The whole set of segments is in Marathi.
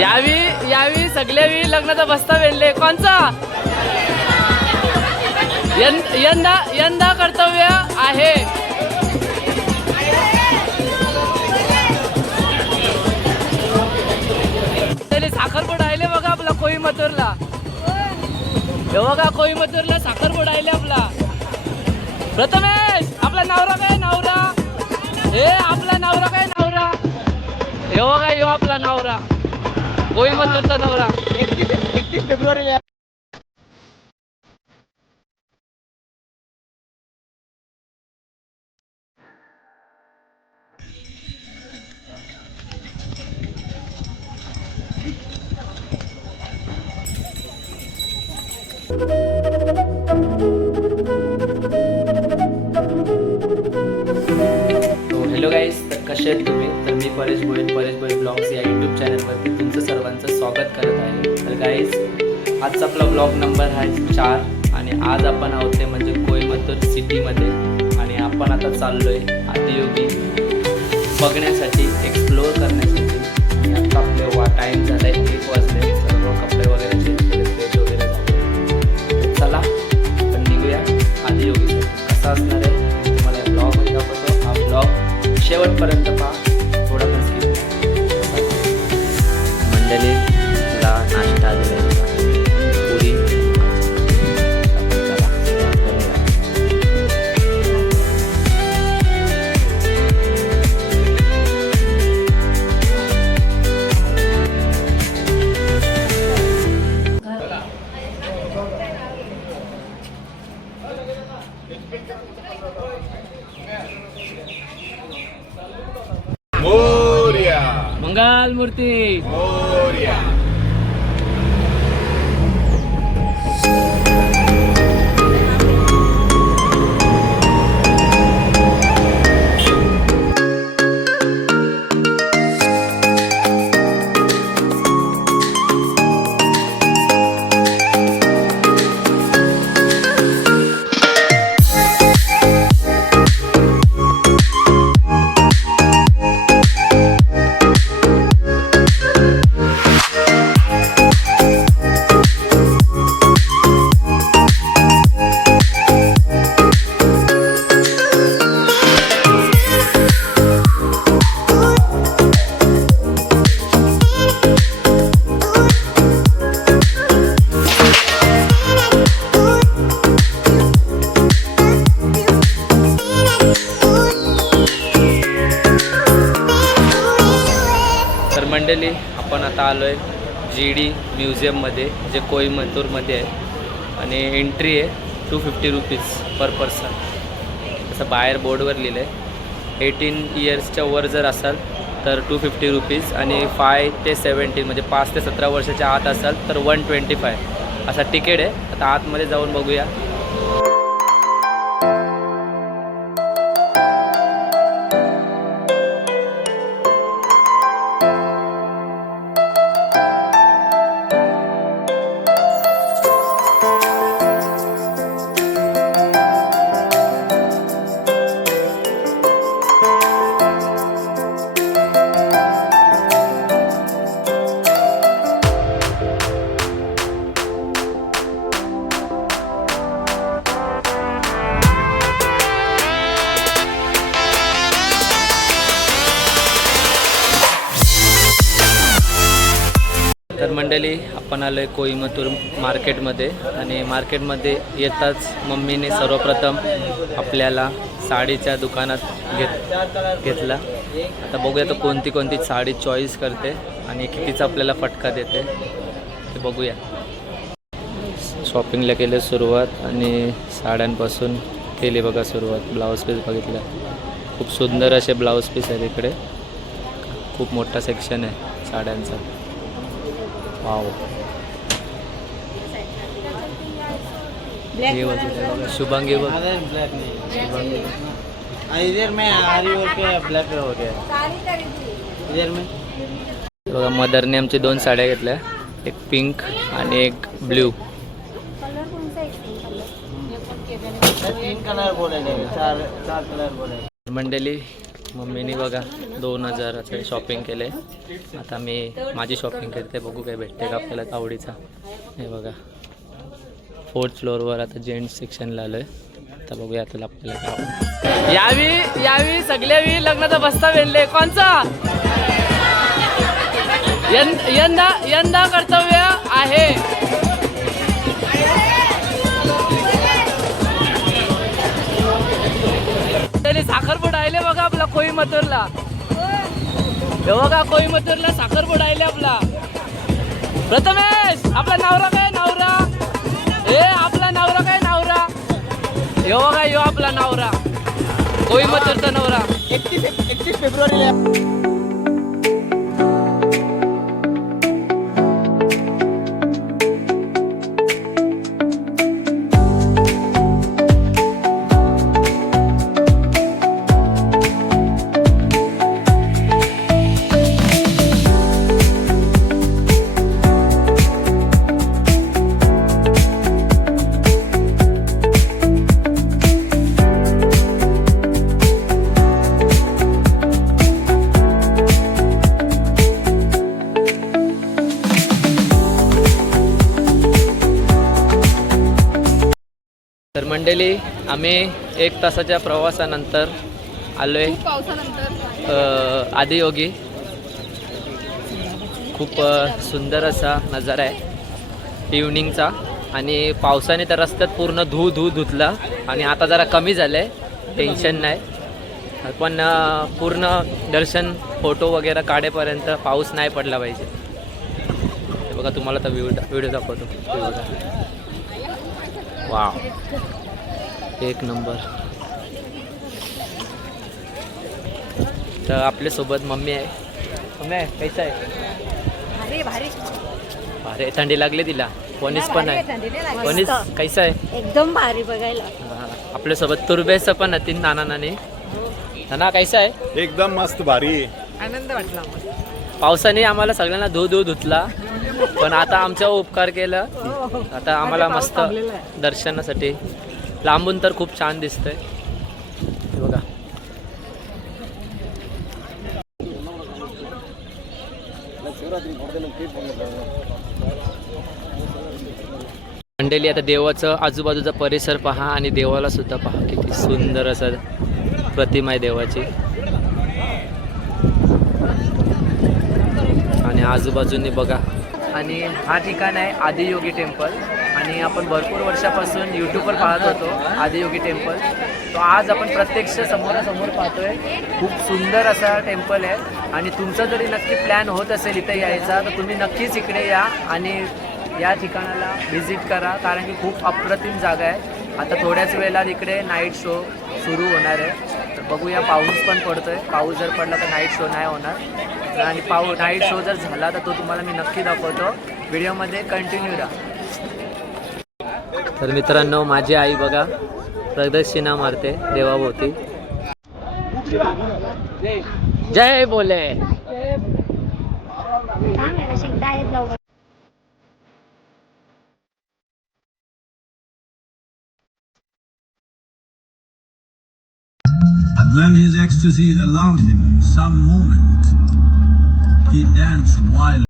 यावी सगळे लग्नाचा बस्ता वेळले कोणचा यंदा कर्तव्य आहे. साखरपुडा आले बघा आपला कोईमतूरला. हे बघा कोईमतूरला साखरपुडा आले आपला. प्रथमेश आपला नवरा काय नवरा हे आपला नवरा काय नवरा हे बघा यो आपला नवरा कोईमतूरचा नवरा. 31 फेब्रुवारीला हॅलो गाईज, तर कसे आहेत तुम्ही? तर मी परेश भोईर ब्लॉग्स या यूट्यूब चॅनलवरती तुमचं सर्वांचं स्वागत करत आहे. तर गाईज, आजचा आपला ब्लॉग नंबर आहे 4 आणि आज आपण आहोत ते म्हणजे कोईमतूर सिटीमध्ये आणि आपण आता चाललो आहे आदियोगी बघण्यासाठी, एक्सप्लोअर करण्यासाठी. आणि आता आपले टाईम झाला आहे 1 वाजले. सर्व कपडे वगैरे चेंज केले, फ्रेश वगैरे झाले. चला आपण निघूया आदियोगीसाठी. कसा असणार आहे तुम्हाला या ब्लॉगमध्ये दाखवतो. हा ब्लॉग शेवटपर्यंत पहा, थोडा पण स्किप. मंडळीला नाश्ता दिला पुरी. मोरया मंगल मूर्ती मोरया. मंडळी, आपण आता आलो आहे GD म्युझियममध्ये, जे कोईमतूरमध्ये आहे. आणि एंट्री आहे 250 रुपीज पर पर्सन. असं बाहेर बोर्डवर लिहिलं आहे. 18 इयर्सच्या वर जर असाल तर 250 रुपीज आणि 5 ते 17 म्हणजे 5 ते 17 वर्षाच्या आत असाल तर 125 असा तिकीट आहे. आता आतमध्ये जाऊन बघूया. तर मंडळी, आपण आलो आहे कोईमतूर मार्केटमध्ये आणि मार्केटमध्ये येताच मम्मीने सर्वप्रथम आपल्याला साडीच्या दुकानात घेतला. आता बघूया तर कोणती साडी चॉईस करते आणि कितीचा आपल्याला फटका देते ते बघूया. शॉपिंगला केलं सुरुवात आणि साड्यांपासून केली बघा सुरुवात. ब्लाऊज पीस बघितलं, खूप सुंदर असे ब्लाऊज पीस आहेत इकडे. खूप मोठा सेक्शन आहे साड्यांचा. वाव, ये बघा शुभांगी बघ. इधर में आरी वर्क के ब्लैक हो गया. इधर में बघा, मदरने आमची 2 साड्या घेतल्या, एक पिंक आणि एक ब्ल्यू. तीन कलर बोले, चार कलर बोले. मंडळी, मम्मीने बघा 2000चं शॉपिंग केले. आता मी माझी शॉपिंग करते, बघू काय भेटते का आपल्याला आवडीचा. हे बघा 4th फ्लोअरवर आता जेंट्स सेक्शनला आलो आहे. आता बघूया आता आपल्याला काय यावी सगळ्यावी लग्नाचा बस्ता वेळले कोणचा यंदा कर्तव्य आहे. साखरपुडा आले बघा आपला कोईमतूरला. हे बघा कोईमतूरला साखरपुडा आले आपला. प्रथमेश आपला नवरा काय नवरा, हे आपला नवरा काय नवरा. यो बघा यो आपला नवरा, कोईमतूरचा नवरा. 31 फेब्रुवारीला. तर मंडळी आम्ही 1 तासाच्या प्रवासानंतर आलो आहे आदियोगी. खूप सुंदर असा नजारा आहे इव्हनिंगचा. आणि पावसाने तर रस्त्यात पूर्ण धुतला आणि आता जरा कमी झालं आहे, टेन्शन नाही. पण पूर्ण दर्शन फोटो वगैरे काढेपर्यंत पाऊस नाही पडला पाहिजे. हे बघा तुम्हाला तर व्हिडिओ दाखवतो. हे बघा वाव, एक नंबर. तर आपल्यासोबत मम्मी आहे. मम्मी आहे कैसा आहे? भारी. थंडी लागली तिला. वनिस पण आहे. वनिस कैसा आहे? एकदम भारी बघायला. आपल्यासोबत तुर्बेस पण आहे, 3 नाना नानी. नाना कैसा आहे? एकदम मस्त भारी. आनंद वाटला. पावसाने आम्हाला सगळ्यांना धुतला, पण आता आमचा उपकार केला. आता आम्हाला मस्त दर्शनासाठी लांबून तर खूप छान दिसतंय. बघा मंडळी, आता देवाचं आजूबाजूचा परिसर पहा आणि देवाला सुद्धा पहा. किती सुंदर असं प्रतिमा आहे देवाची. आणि आजूबाजूनी बघा. आणि हा ठिकाण आहे आदियोगी टेम्पल. आणि आपण भरपूर वर्षापासून यूट्यूबवर पाहत होतो आदियोगी टेम्पल. तो आज आपण प्रत्यक्ष समोरासमोर पाहतोय. खूप सुंदर असा टेम्पल आहे. आणि तुमचा जरी नक्की प्लॅन होत असेल इथे यायचा तर तुम्ही नक्कीच इकडे या आणि या ठिकाणाला व्हिजिट करा, कारण की खूप अप्रतिम जागा आहे. आता थोड्याच वेळेला इकडे नाईट शो सुरू होणार आहे. तर बघूया, पाऊस पण पडतोय. पाऊस जर पडला तर नाईट शो नाही होणार. आणि नाईट शो जर झाला तर तो तुम्हाला मी नक्की दाखवतो. व्हिडिओमध्ये कंटिन्यू राहा. तर मित्रांनो, माझी आई बघा प्रदक्षिणा मारते देवाभोवती. जय बोले. And when his ecstasy allowed him some moment, he danced wildly.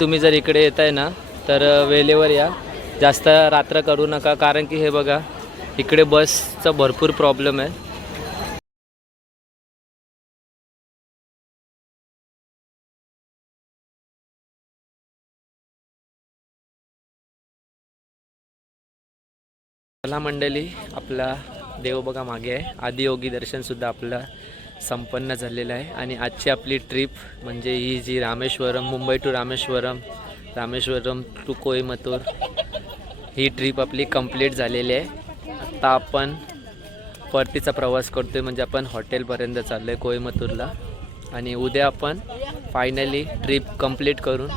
तुम्ही जर इकडे येताय ना तर वेळेवर या. जास्त रात्र करू नका, कारण की हे बघा इकडे बसचा भरपूर प्रॉब्लेम आहे. चला मंडळी, आपला देव बघा मागे आहे. आदियोगी दर्शन सुद्धा आपलं संपन्न झालेलं आहे. आणि आजची आपली ट्रिप म्हणजे ही जी रामेश्वरम, मुंबई टू रामेश्वरम, रामेश्वरम टू कोईमतूर, ही ट्रिप आपली कंप्लीट झालेली आहे. आता आपण परतीचा प्रवास करतोय, म्हणजे आपण हॉटेलपर्यंत चाललो आहे कोइंबतूरला. आणि उद्या आपण फायनली ट्रिप कंप्लीट करून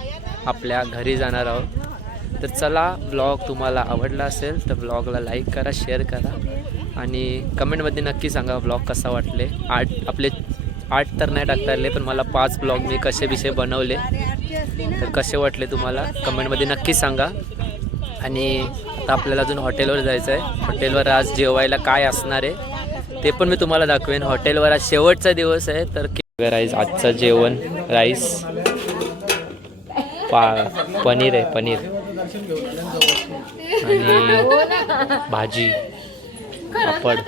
आपल्या घरी जाणार आहोत. तर चला, ब्लॉग तुम्हाला आवडला असेल तर ब्लॉगला लाईक करा, शेअर करा आणि कमेंटमध्ये नक्की सांगा ब्लॉग कसा वाटले. आपले 8 तर नाही टाकता आले, पण मला 5 ब्लॉग मी कसे बनवले तर कसे वाटले तुम्हाला कमेंटमध्ये नक्की सांगा. आणि आता आपल्याला अजून हॉटेलवर जायचं आहे. हॉटेलवर आज जेवायला काय असणार आहे ते पण मी तुम्हाला दाखवेन. हॉटेलवर आज शेवटचा दिवस आहे. तर राईस, आजचं जेवण राईस, पनीर आहे, पनीर आणि भाजी, पापड.